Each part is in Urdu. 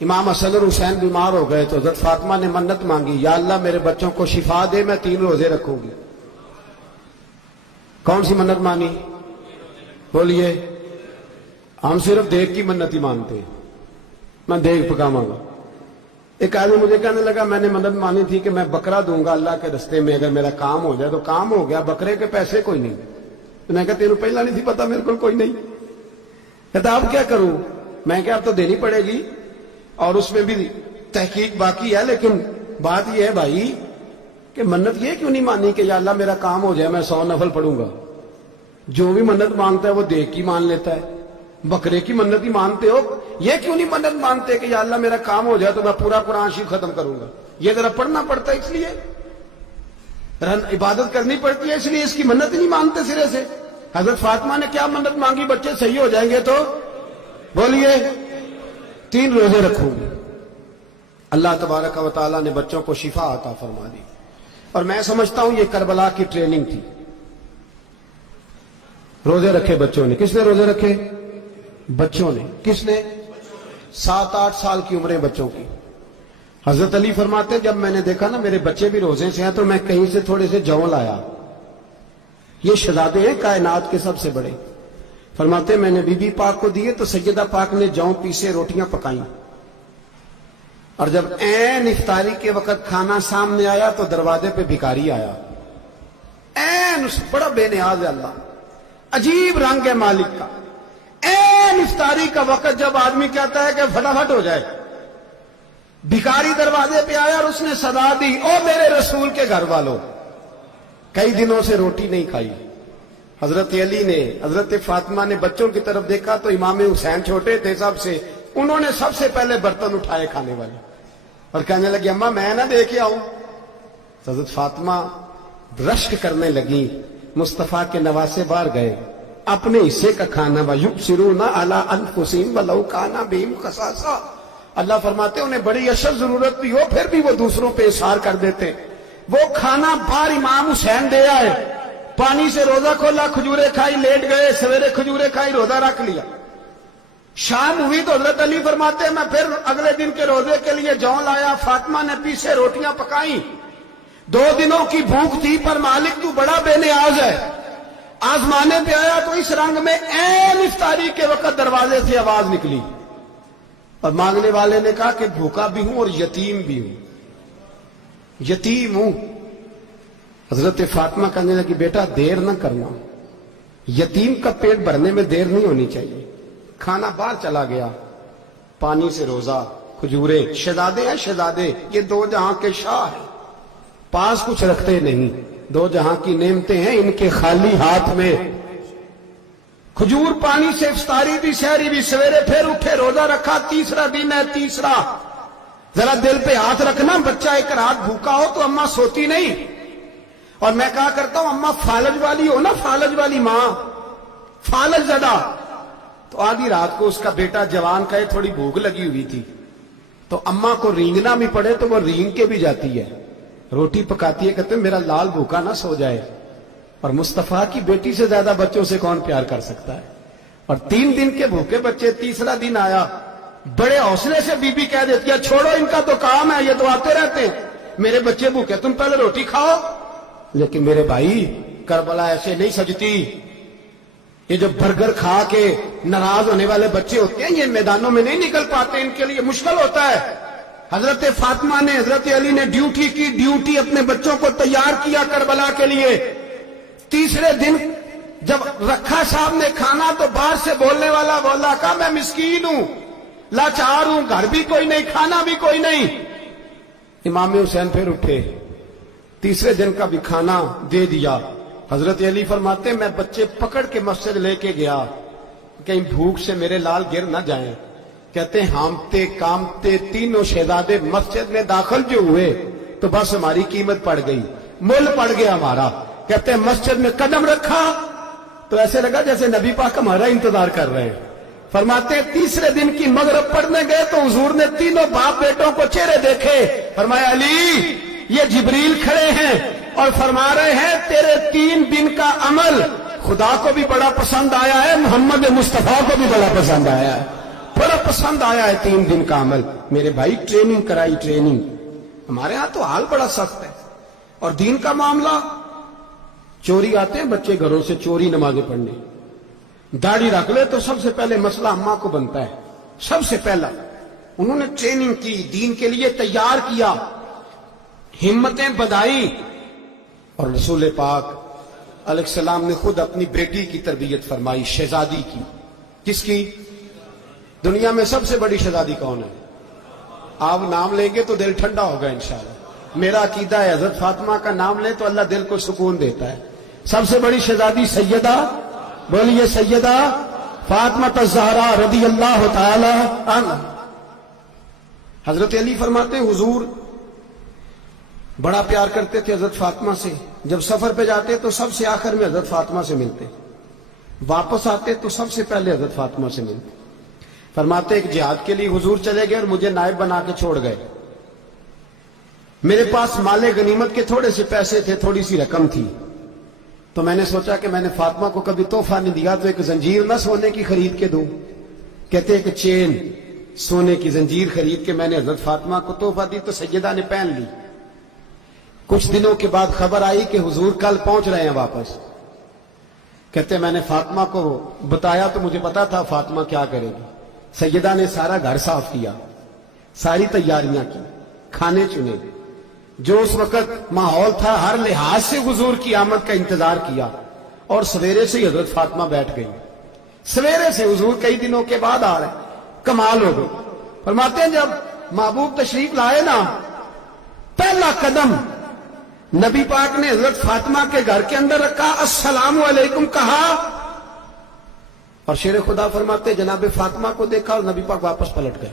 امام حسن اور حسین بیمار ہو گئے تو حضرت فاطمہ نے منت مانگی، یا اللہ میرے بچوں کو شفا دے، میں 3 روزے رکھوں گی۔ کون سی منت مانی؟ بولیے۔ ہم صرف دیکھ کی منت ہی مانتے ہیں، میں دیکھ پکاواں گا۔ ایک آدمی مجھے کہنے لگا میں نے منت مانی تھی کہ میں بکرا دوں گا اللہ کے رستے میں، اگر میرا کام ہو جائے تو کام ہو گیا، بکرے کے پیسے کوئی نہیں۔ تو میں کہا تیرے پہلا نہیں تھی پتا میرے کو کوئی نہیں؟ کہتا اب کیا کروں؟ میں کہا اب تو دینی پڑے گی، اور اس میں بھی تحقیق باقی ہے، لیکن بات یہ ہے بھائی کہ منت یہ کیوں نہیں مانی کہ یا اللہ میرا کام ہو جائے میں 100 نفل پڑھوں گا؟ جو بھی منت مانگتا ہے وہ دیکھ کی مان لیتا ہے، بکرے کی منت ہی مانتے ہو، یہ کیوں نہیں منت مانتے کہ یا اللہ میرا کام ہو جائے تو میں پورا قرآن شریف ختم کروں گا؟ یہ ذرا پڑھنا پڑتا ہے، اس لیے عبادت کرنی پڑتی ہے، اس لیے اس کی منت ہی نہیں مانتے سرے سے۔ حضرت فاطمہ نے کیا منت مانگی؟ بچے صحیح ہو جائیں گے تو بولیے 3 روزے رکھوں گی۔ اللہ تبارک و تعالیٰ نے بچوں کو شفا عطا فرما دی، اور میں سمجھتا ہوں یہ کربلا کی ٹریننگ تھی۔ روزے رکھے بچوں نے۔ کس نے روزے رکھے؟ بچوں نے۔ کس نے؟ 7-8 سال کی عمریں بچوں کی۔ حضرت علی فرماتے ہیں جب میں نے دیکھا نا میرے بچے بھی روزے سے ہیں تو میں کہیں سے تھوڑے سے جون لایا۔ یہ شہزادے ہیں کائنات کے سب سے بڑے۔ فرماتے ہیں میں نے بی بی پاک کو دیے تو سیدہ پاک نے جون پیسے روٹیاں پکائیں، اور جب عین افطاری کے وقت کھانا سامنے آیا تو دروازے پہ بھکاری آیا۔ عین بڑا بے نیاز ہے اللہ، عجیب رنگ ہے مالک کا۔ عین افطاری کا وقت جب آدمی کہتا ہے کہ فٹافٹ ہو جائے، بھکاری دروازے پہ آیا اور اس نے صدا دی، او میرے رسول کے گھر والوں، کئی دنوں سے روٹی نہیں کھائی۔ حضرت علی نے، حضرت فاطمہ نے بچوں کی طرف دیکھا تو امام حسین چھوٹے تھے سب سے، انہوں نے سب سے پہلے برتن اٹھائے کھانے والے، اور کہنے لگی اماں میں نہ دے کے آؤں؟ حضرت فاطمہ رشک کرنے لگی۔ مصطفیٰ کے نواسے باہر گئے، اپنے حصے کا کھانا وَيُبْصِرُونَ عَلَىٰ أَنفُسِهِمْ وَلَوْ كَانَ بِهِمْ خَصَاصَةٌ۔ اللہ فرماتے انہیں بڑی اشد ضرورت بھی ہو پھر بھی وہ دوسروں پہ اثار کر دیتے۔ وہ کھانا باہر امام حسین دے آئے، پانی سے روزہ کھولا، کھجورے کھائی، لیٹ گئے، سویرے کھجورے کھائی، روزہ رکھ لیا۔ شام ہوئی تو حضرت علی فرماتے ہیں میں پھر اگلے دن کے روزے کے لیے جون لایا، فاطمہ نے پیچھے روٹیاں پکائیں۔ 2 دنوں کی بھوک تھی پر مالک تو بڑا بے نیاز ہے، آزمانے پہ آیا تو اس رنگ میں عین افطاری کے وقت دروازے سے آواز نکلی، اور مانگنے والے نے کہا کہ بھوکا بھی ہوں اور یتیم بھی ہوں، یتیم ہوں۔ حضرت فاطمہ کہنے لگی بیٹا دیر نہ کرنا، یتیم کا پیٹ بھرنے میں دیر نہیں ہونی چاہیے۔ کھانا باہر چلا گیا، پانی سے روزہ، کھجورے، شہزادے ہیں شہزادے، یہ 2 جہاں کے شاہ ہیں، پاس کچھ رکھتے نہیں، 2 جہاں کی نعمتیں ہیں ان کے خالی ہاتھ میں۔ کھجور پانی سے افطاری بھی سحری بھی، سویرے پھر اٹھے روزہ رکھا، تیسرا دن ہے تیسرا۔ ذرا دل پہ ہاتھ رکھنا، بچہ ایک رات بھوکا ہو تو اماں سوتی نہیں، اور میں کہا کرتا ہوں اماں فالج والی ہو نا، فالج والی ماں، فالج زدہ، تو آدھی رات کو اس کا بیٹا جوان کہے تھوڑی بھوک لگی ہوئی تھی تو اماں کو رینگنا بھی پڑے تو وہ رینگ کے بھی جاتی ہے، روٹی پکاتی ہے، کہتے ہیں میرا لال بھوکا نہ سو جائے۔ اور مصطفیٰ کی بیٹی سے زیادہ بچوں سے کون پیار کر سکتا ہے؟ اور 3 دن کے بھوکے بچے، تیسرا دن آیا، بڑے حوصلے سے بی بی کہہ دیتی ہے چھوڑو ان کا تو کام ہے، یہ تو آتے رہتے ہیں، میرے بچے بھوکے تم پہلے روٹی کھاؤ۔ لیکن میرے بھائی کربلا ایسے نہیں سجتی۔ یہ جو برگر کھا کے ناراض ہونے والے بچے ہوتے ہیں یہ میدانوں میں نہیں نکل پاتے، ان کے لیے مشکل ہوتا ہے۔ حضرت فاطمہ نے، حضرت علی نے ڈیوٹی کی، ڈیوٹی اپنے بچوں کو تیار کیا کربلا کے لیے۔ تیسرے دن جب رکھا صاحب نے کھانا تو باہر سے بولنے والا بولا کہا میں مسکین ہوں، لاچار ہوں، گھر بھی کوئی نہیں، کھانا بھی کوئی نہیں۔ امام حسین پھر اٹھے، تیسرے دن کا بھی کھانا دے دیا۔ حضرت علی فرماتے ہیں میں بچے پکڑ کے مسجد لے کے گیا، کہیں بھوک سے میرے لال گر نہ جائیں۔ کہتے ہیں ہامتے کامتے تینوں شہزادے مسجد میں داخل جو ہوئے تو بس ہماری قیمت پڑ گئی، مول پڑ گیا ہمارا۔ کہتے ہیں مسجد میں قدم رکھا تو ایسے لگا جیسے نبی پاک ہمارا انتظار کر رہے ہیں۔ فرماتے ہیں تیسرے دن کی مغرب پڑھنے گئے تو حضور نے تینوں باپ بیٹوں کو چہرے دیکھے، فرمایا علی یہ جبریل کھڑے ہیں اور فرما رہے ہیں تیرے 3 دن کا عمل خدا کو بھی بڑا پسند آیا ہے، محمد مصطفیٰ کو بھی بڑا پسند آیا ہے۔ بڑا پسند آیا ہے 3 دن کا عمل. میرے بھائی ٹریننگ کرائی, ٹریننگ. ہمارے ہاں تو حال بڑا سخت ہے. اور دین کا معاملہ, چوری آتے ہیں بچے گھروں سے چوری نمازیں پڑھنے, داڑھی رکھ لے تو سب سے پہلے مسئلہ اماں کو بنتا ہے. سب سے پہلا انہوں نے ٹریننگ کی, دین کے لیے تیار کیا, ہمتیں بدائی. اور رسول پاک علیہ السلام نے خود اپنی بیٹی کی تربیت فرمائی, شہزادی کی. کس کی؟ دنیا میں سب سے بڑی شہزادی کون ہے؟ آپ نام لیں گے تو دل ٹھنڈا ہوگا انشاءاللہ. میرا عقیدہ ہے حضرت فاطمہ کا نام لیں تو اللہ دل کو سکون دیتا ہے. سب سے بڑی شہزادی سیدہ, بولیے سیدہ فاطمہ الزہرا رضی اللہ تعالی عنہ. حضرت علی فرماتے ہیں حضور بڑا پیار کرتے تھے حضرت فاطمہ سے. جب سفر پہ جاتے تو سب سے آخر میں حضرت فاطمہ سے ملتے, واپس آتے تو سب سے پہلے حضرت فاطمہ سے ملتے. فرماتے ایک جہاد کے لیے حضور چلے گئے اور مجھے نائب بنا کے چھوڑ گئے. میرے پاس مال غنیمت کے تھوڑے سے پیسے تھے, تھوڑی سی رقم تھی, تو میں نے سوچا کہ میں نے فاطمہ کو کبھی تحفہ نہیں دیا تو ایک زنجیر نہ سونے کی خرید کے دوں. کہتے ایک چین سونے کی زنجیر خرید کے میں نے حضرت فاطمہ کو تحفہ دی تو سیدہ نے پہن لی. کچھ دنوں کے بعد خبر آئی کہ حضور کل پہنچ رہے ہیں واپس. کہتے میں نے فاطمہ کو بتایا تو مجھے پتا تھا فاطمہ کیا کرے گی. سیدہ نے سارا گھر صاف کیا, ساری تیاریاں کی, کھانے چنے, جو اس وقت ماحول تھا ہر لحاظ سے حضور کی آمد کا انتظار کیا. اور سویرے سے ہی حضرت فاطمہ بیٹھ گئی. سویرے سے حضور کئی دنوں کے بعد آ رہے, کمال ہو گئی. فرماتے ہیں جب محبوب تشریف لائے نا, پہلا قدم نبی پاک نے حضرت فاطمہ کے گھر کے اندر رکھا, السلام علیکم کہا, اور شیر خدا فرماتے جناب فاطمہ کو دیکھا اور نبی پاک واپس پلٹ گئے.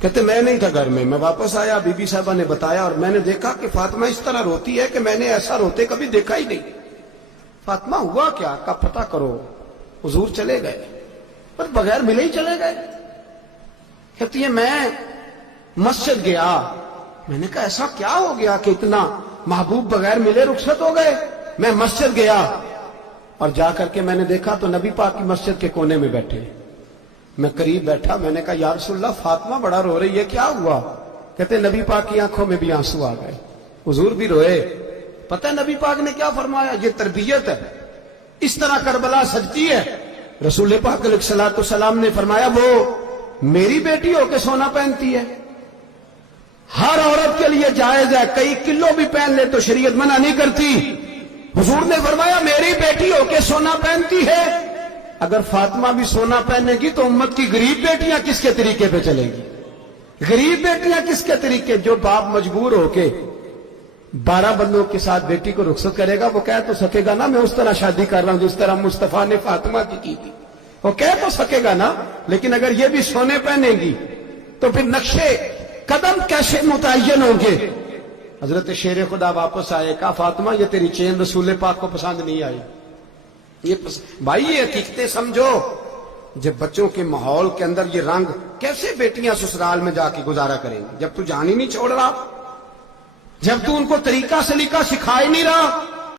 کہتے میں نہیں تھا گھر میں واپس آیا, بی بی صاحبہ نے بتایا اور میں نے دیکھا کہ فاطمہ اس طرح روتی ہے کہ میں نے ایسا روتے کبھی دیکھا ہی نہیں. فاطمہ ہوا کیا؟ کا پتہ کرو. حضور چلے گئے پر بغیر ملے ہی چلے گئے. کہتی ہے میں مسجد گیا, میں نے کہا ایسا کیا ہو گیا کہ اتنا محبوب بغیر ملے رخصت ہو گئے. میں مسجد گیا اور جا کر کے میں نے دیکھا تو نبی پاک کی مسجد کے کونے میں بیٹھے. میں قریب بیٹھا, میں نے کہا یا رسول اللہ فاطمہ بڑا رو رہی ہے, کیا ہوا؟ کہتے نبی پاک کی آنکھوں میں بھی آنسو آ گئے, حضور بھی روئے. پتہ ہے نبی پاک نے کیا فرمایا؟ یہ تربیت ہے, اس طرح کربلا سجتی ہے. رسول پاک علیہ الصلوۃ والسلام نے فرمایا وہ میری بیٹی ہو کے سونا پہنتی ہے, ہر عورت کے لیے جائز ہے, کئی کلو بھی پہن لے تو شریعت منع نہیں کرتی. حضور نے فرمایا میری بیٹی ہو کے سونا پہنتی ہے. اگر فاطمہ بھی سونا پہنے گی تو امت کی غریب بیٹیاں کس کے طریقے پہ چلیں گی؟ غریب بیٹیاں کس کے طریقے؟ جو باپ مجبور ہو کے 12 بندوں کے ساتھ بیٹی کو رخصت کرے گا وہ کہہ تو سکے گا نا میں اس طرح شادی کر رہا ہوں جس طرح مصطفیٰ نے فاطمہ کی تھی, وہ کہہ تو سکے گا نا. لیکن اگر یہ بھی سونے پہنے گی تو پھر نقشے قدم کیسے متعین ہوں گے؟ حضرت شیر خدا واپس آئے, کہا فاطمہ یہ تیری چین رسول پاک کو پسند نہیں آئی. بھائی یہ حقیقتیں سمجھو. جب بچوں کے ماحول کے اندر یہ رنگ, کیسے بیٹیاں سسرال میں جا کے گزارا کریں گی جب تو جان ہی نہیں چھوڑ رہا, جب تو ان کو طریقہ سلیقہ سکھا ہی نہیں رہا؟